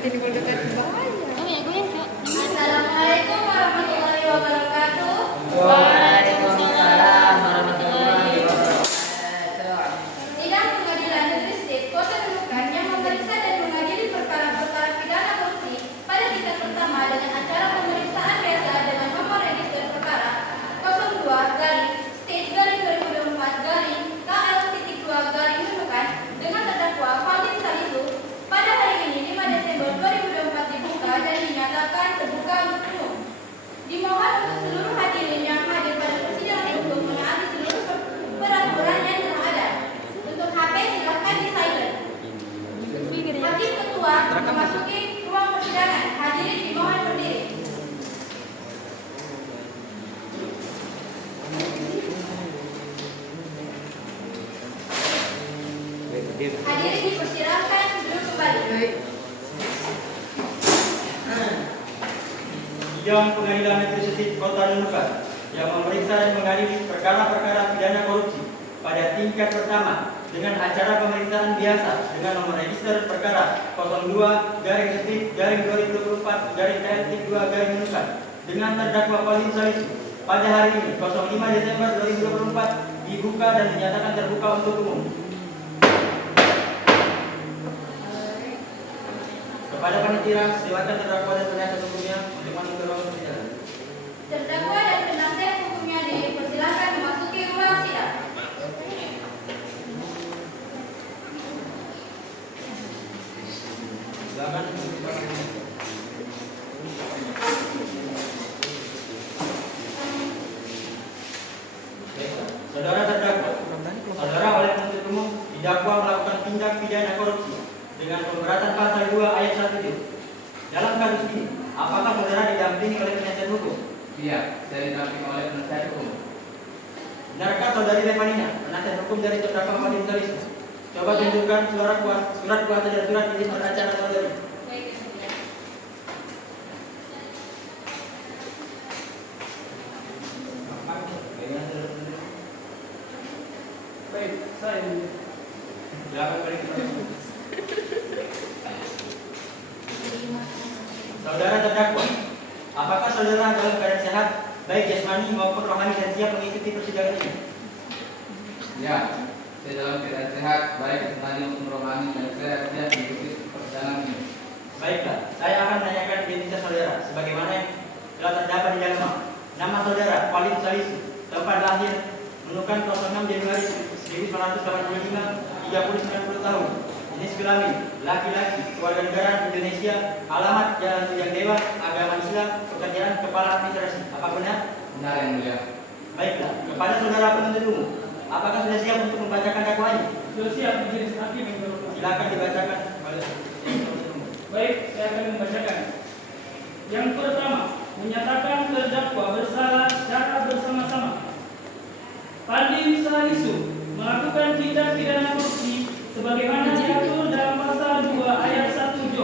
Assalamualaikum warahmatullahi wabarakatuh. Waalaikumsalam warahmatullahi wabarakatuh. Sidang Pengadilan Negeri State Kota Nunukan yang memeriksa dan mengadili perkara-perkara pidana korupsi pada tingkat pertama dengan acara pemeriksaan biasa dengan nomor register perkara 02-State-2024-KL-2 dengan terdakwa Faldin Salisu pada hari ini 5 Desember 2024 dibuka dan dinyatakan terbuka untuk umum. Dimohon untuk seluruh hadirin yang hadir pada persidangan untuk menaati seluruh peraturan yang telah ada. Untuk HP silakan di silent. Hakim ketua memasuki ruang persidangan. Hadirin dimohon berdiri. Hadirin dipersilakan duduk kembali. Sidang Pengadilan Negeri State Kota Nunukan yang memeriksa dan mengadili perkara-perkara pidana korupsi pada tingkat pertama dengan acara pemeriksaan biasa dengan nomor register perkara 02-2024-KL-2 dengan terdakwa Faldin Salisu pada hari ini 05 Desember 2024 dibuka dan dinyatakan terbuka untuk umum. Kepada panitia, silakan terdakwa dan penasihat hukumnya untuk masuk ke ruang persidangan. Terdakwa dan penasihat hukumnya dipersilakan memasuki ruang sidang. Silakan. Saudara terdakwa, saudara oleh penuntut umum didakwa melakukan tindak pidana korupsi dengan pemberatan pasal 2 ayat 1 j. Dalam kasus ini, apakah saudara didampingi oleh penasihat hukum? Iya, saya didampingi oleh penasihat hukum. Benarkah saudari Revanina, penasihat hukum dari terdakwa Faldin Salisu? Coba tunjukkan surat kuasa dan surat izin beracara saudari. Baik, saya Silakan balik. Saudara terdakwa, apakah saudara dalam keadaan sehat, baik jasmani maupun rohani dan siap mengikuti persidangan ini? Ya, saya dalam keadaan sehat, baik jasmani maupun rohani, dan saya siap mengikuti persidangan ini. Baiklah, saya akan menanyakan identitas saudara sebagaimana yang telah terdapat di dalam nama saudara Faldin Salisu, tempat lahir Nunukan 06 Januari 1985, 30-90 tahun, jenis kelamin laki-laki, keluarga negaraan Indonesia, alamat Jalan Sujang Dewa, agama Islam, pekerjaan kepala administrasi. Apa benar? Benar yang mulia. Baiklah, kepada saudara penuntut umum, apakah sudah siap untuk membacakan dakwaannya? sudah siap majelis hakim yang berhormat. Silakan dibacakan kepada penuntut umum. Baik, saya akan membacakan. Yang pertama, menyatakan terdakwa bersalah secara bersama-sama. Faldin Salisu melakukan tindak pidana korupsi sebagaimana diatur dalam pasal 2 ayat 1 j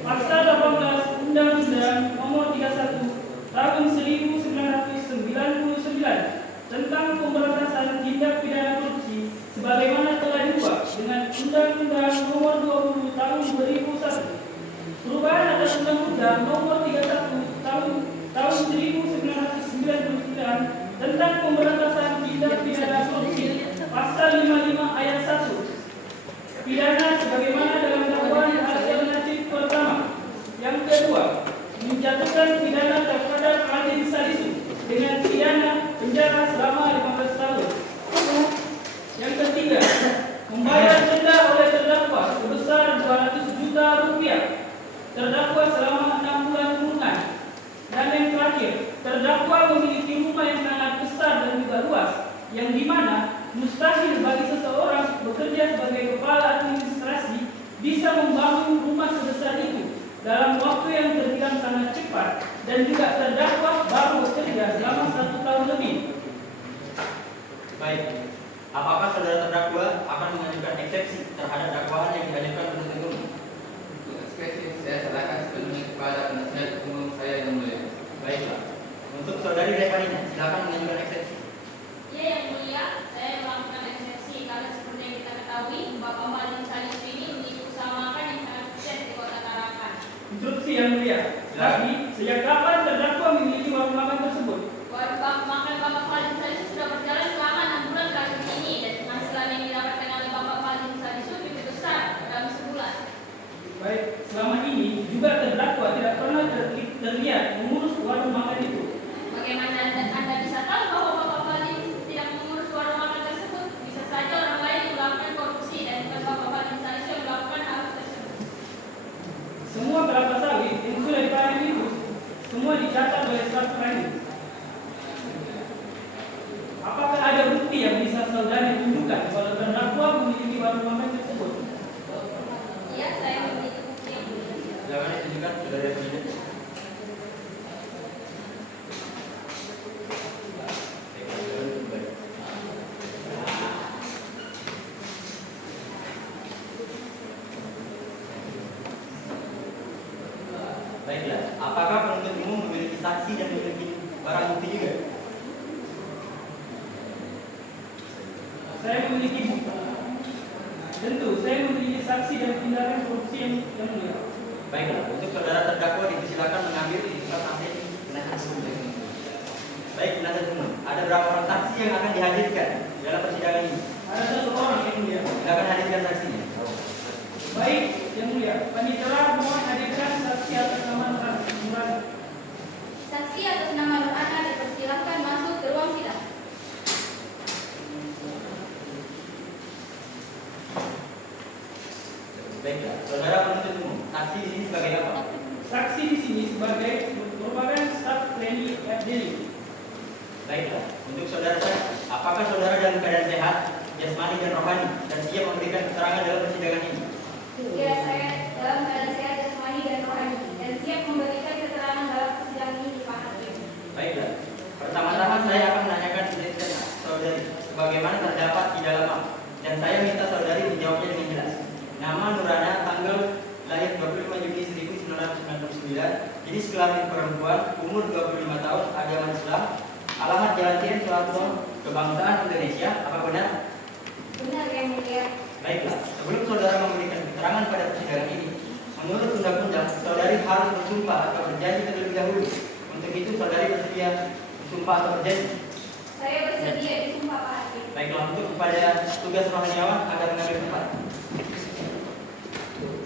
pasal 18 Undang-Undang Nomor 31 Tahun 1999 tentang pemberantasan tindak pidana korupsi sebagaimana telah diubah dengan Undang-Undang Nomor 20 Tahun 2001. Perubahan atas Undang-Undang Nomor 31 Tahun 1999 tentang pemberantasan tindak pidana korupsi pasal 55 ayat 1 pidana sebagaimana dalam dakwaan alternatif pertama. Yang kedua, menjatuhkan pidana terhadap Faldin Salisu dengan pidana penjara selama 15 tahun. Yang ketiga, membayar denda oleh terdakwa sebesar 200 juta rupiah terdakwa selama 6 bulan kurungan. Dan yang terakhir, terdakwa memiliki rumah yang sangat besar dan juga luas, yang dimana mustahil bagi seseorang bekerja sebagai kepala administrasi bisa membangun rumah sebesar itu dalam waktu yang terbilang sangat cepat, dan juga terdakwa baru bekerja selama 1 tahun lebih. Baik, apakah saudara terdakwa akan mengajukan eksepsi terhadap dakwaan yang diajukan penuntut umum? Untuk ekspresi, saya serahkan sepenuhnya kepada penasihat umum saya yang mulia. Baiklah, untuk saudari Revanina, silakan mengajukan eksepsi. Ya, yang mulia, saya melakukan eksepsi karena seperti yang kita ketahui, Bapak Faldin Salisu ini mengikuti usaha makan yang sangat sukses di Kota Tarakan. korupsi yang mulia. Tapi sejak kapan terdakwa memiliki warung makan tersebut? Warung makan Bapak Khalid Salisu sudah berjalan selama 6 bulan terakhir ini dan penghasilan yang didapatkan oleh Bapak Khalid Salisu cukup besar dalam sebulan. Baik, selama ini juga terdakwa tidak pernah terlihat mengurus warung makan itu. Bagaimana Anda bisa tahu bahwa Bapak Khalid tidak mengurus warung makan tersebut? Bisa saja orang lain yang melakukan korupsi dan bukan Bapak Khalid Salisu yang melakukan hal tersebut. Semua kelapa sawit yang sudah dipanen itu semua dicatat oleh staf planning. Apakah ada bukti yang bisa saudara tunjukkan kalau terdakwa memiliki warung makan tersebut? Iya, saya memiliki bukti yang mulia. Silakan ditunjukkan saudara presiden. Baiklah, apakah penuntut umum memiliki saksi dan memiliki barang bukti juga? Saya memiliki bukti. Tentu, saya memiliki saksi dan tindakan korupsi yang mulia. Baiklah, untuk saudara terdakwa dipersilakan mengambil sampai penasihat umum. Baik, penasihat umum. Ada berapa orang saksi yang akan dihadirkan dalam persidangan ini? Ada satu orang yang mulia. Silakan hadirkan saksinya. Baik, yang mulia. Panitera mohon hadirkan saksi atas nama Nurani. Saksi atas nama Nur Ana dipersilakan masuk ke ruang sidang. Baiklah, saudara penuntut umum. Saksi di sini sebagai apa? Saksi di sini sebagai merupakan staf TNI FDI. Baiklah, untuk saudara saksi, apakah saudara dalam keadaan sehat, jasmani dan rohani, dan siap memberikan keterangan dalam persidangan ini? Ya, saya dalam keadaan sehat jasmani dan rohani dan siap memberikan keterangan dalam persidangan ini, Pak Hakim. Baiklah, pertama-tama saya akan menanyakan identitas saudari sebagaimana terdapat di dalam map, dan saya minta saudari menjawabnya dengan jelas. Nama Nurana, tanggal lahir 25 Juni 1999, jenis kelamin perempuan, umur 25 tahun, agama Islam, alamat Jalan Tien Suharto, kebangsaan Indonesia. Apa benar? Benar, yang mulia. Baiklah, sebelum saudara memberikan keterangan pada persidangan ini, menurut undang-undang, saudari harus bersumpah atau berjanji terlebih dahulu. Untuk itu, saudari bersedia bersumpah atau berjanji? Saya bersedia disumpah, Pak Hakim. Baiklah, untuk kepada tugas rohaniawan agar mengambil tempat.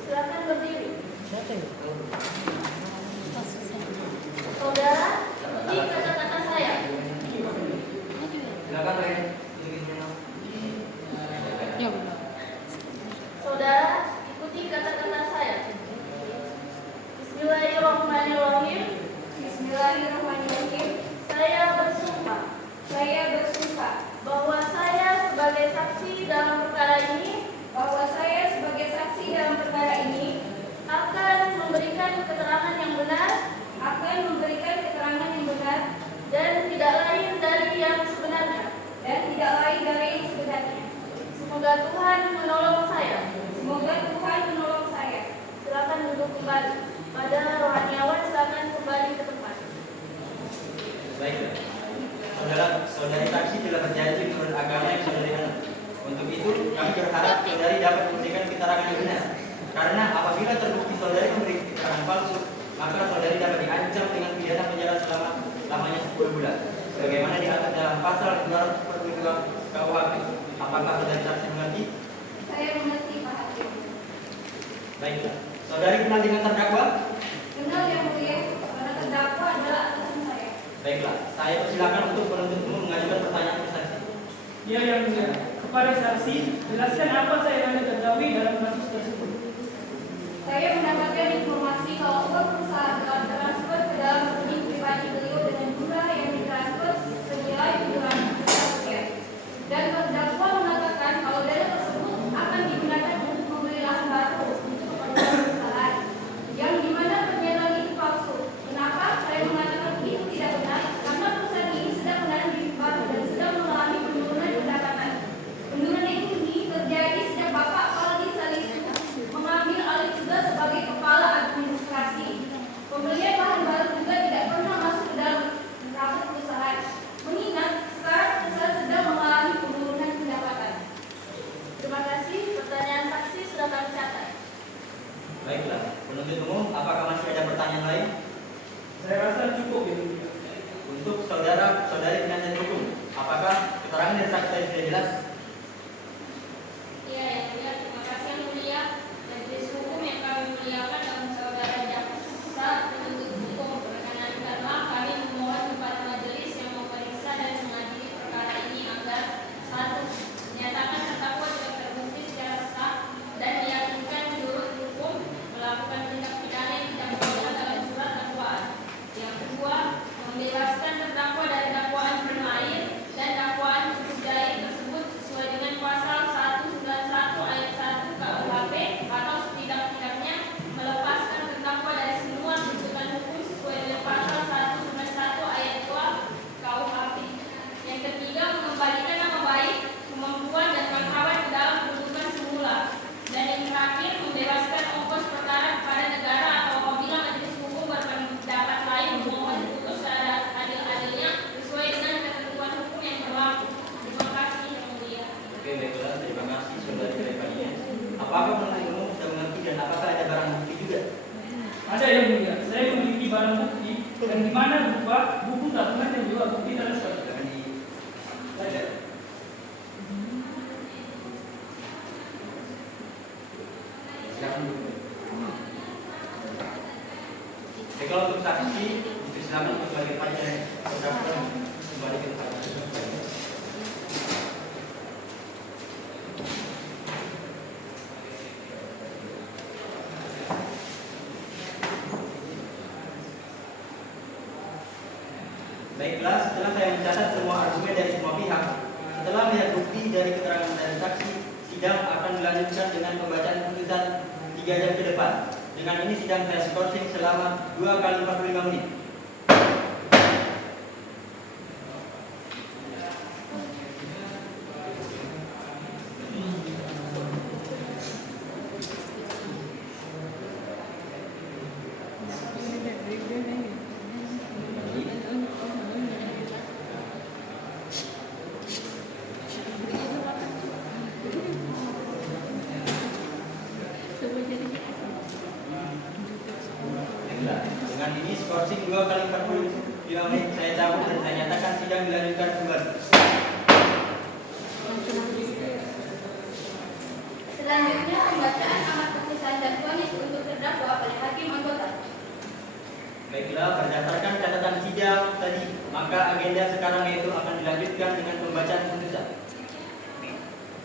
Silakan berdiri. Saudara, ikuti kata-kata saya. Silakan, Ren. Saudara, ikuti kata-kata saya. Bismillahirrahmanirrahim. Bismillahirrahmanirrahim. Saya bersumpah bahwa saya sebagai saksi dalam perkara ini akan memberikan keterangan yang benar dan tidak lain dari yang sebenarnya. Semoga Tuhan menolong saya. Silakan duduk kembali. Pada rohaniawan silakan kembali ke tempat. Baiklah. Saudari saksi telah berjanji menurut agama yang saudari anut. Untuk itu, kami berharap saudari dapat memberikan keterangan yang benar. Karena apabila terbukti saudari memberi keterangan palsu, maka saudari dapat diancam dengan pidana penjara lamanya 10 bulan. Sebagaimana diatur dalam pasal 242 KUHP. Apakah saudari saksi mengerti? Saya mengerti, Pak Hakim. Baiklah. Saudari kenal dengan terdakwa? Benar, yang mulia, karena terdakwa adalah atasan saya. Baiklah. Saya persilakan untuk penuntut umum mengajukan pertanyaan ke saksi. Ya, yang mulia. Kepada saksi, jelaskan apa saya yang Anda ketahui dalam kasus tersebut. Saya mendapatkan informasi kalau uang perusahaan telah transfer ke dalam rekening pribadi beliau dengan jumlah yang ditransfer senilai 700 juta rupiah. Dan terdakwa mengatakan kalau dana tersebut akan digunakan untuk membeli lahan baru untuk keperluan perusahaan, yang dimana pernyataan itu palsu. Kenapa saya mengatakan itu tidak benar? Karena perusahaan ini sedang menanam bibit baru dan sedang mengalami penurunan pendapatan. Penurunan ini terjadi sejak Bapak Khalid Salisu mengambil alih tugas sebagai kepala administrasi. Pembelian lahan terdakwa kembali ke tempat. Baiklah, setelah saya mencatat semua argumen dari semua pihak, setelah melihat bukti dari keterangan dari saksi, sidang akan dilanjutkan dengan pembacaan putusan 3 jam ke depan. Dengan ini sidang saya skorsing selama 2 kali 45 menit. Dengan ini skorsing 2 kali 45 menit saya cabut dan saya nyatakan sidang dilanjutkan kembali. Selanjutnya pembacaan amar putusan dan vonis untuk terdakwa oleh hakim anggota. Baiklah, berdasarkan catatan sidang tadi, maka agenda sekarang yaitu akan dilanjutkan dengan pembacaan putusan.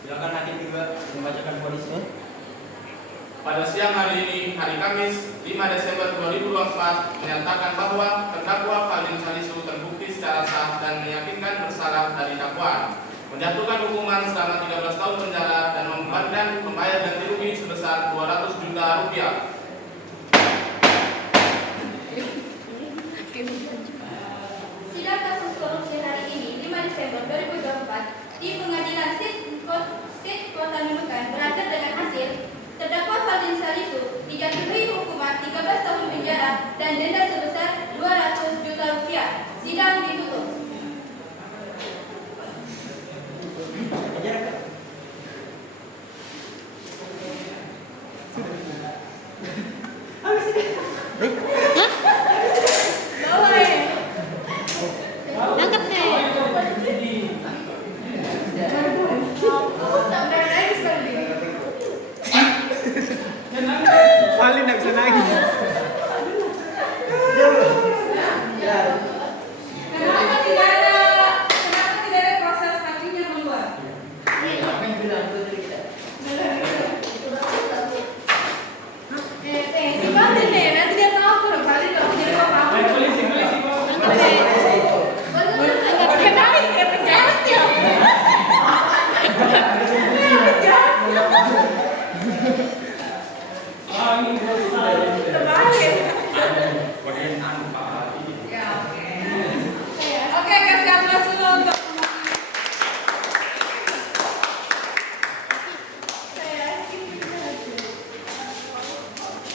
Silakan hakim kedua membacakan vonis. Pada siang hari ini, hari Kamis, 5 Desember 2024, menyatakan bahwa terdakwa Faldin Salisu terbukti secara sah dan meyakinkan bersalah dari dakwaan, menjatuhkan hukuman selama 13 tahun penjara dan membebankan membayar ganti rugi sebesar 200 juta rupiah. Sidang kasus korupsi hari ini, 5 Desember 2024, di Pengadilan State Kota Nunukan berakhir dengan hasil terdakwa Faldin Salisu dijatuhi hukuman 13 tahun penjara dan denda sebesar 200 juta rupiah. Sidang ditutup. Bawa ya. Nangkep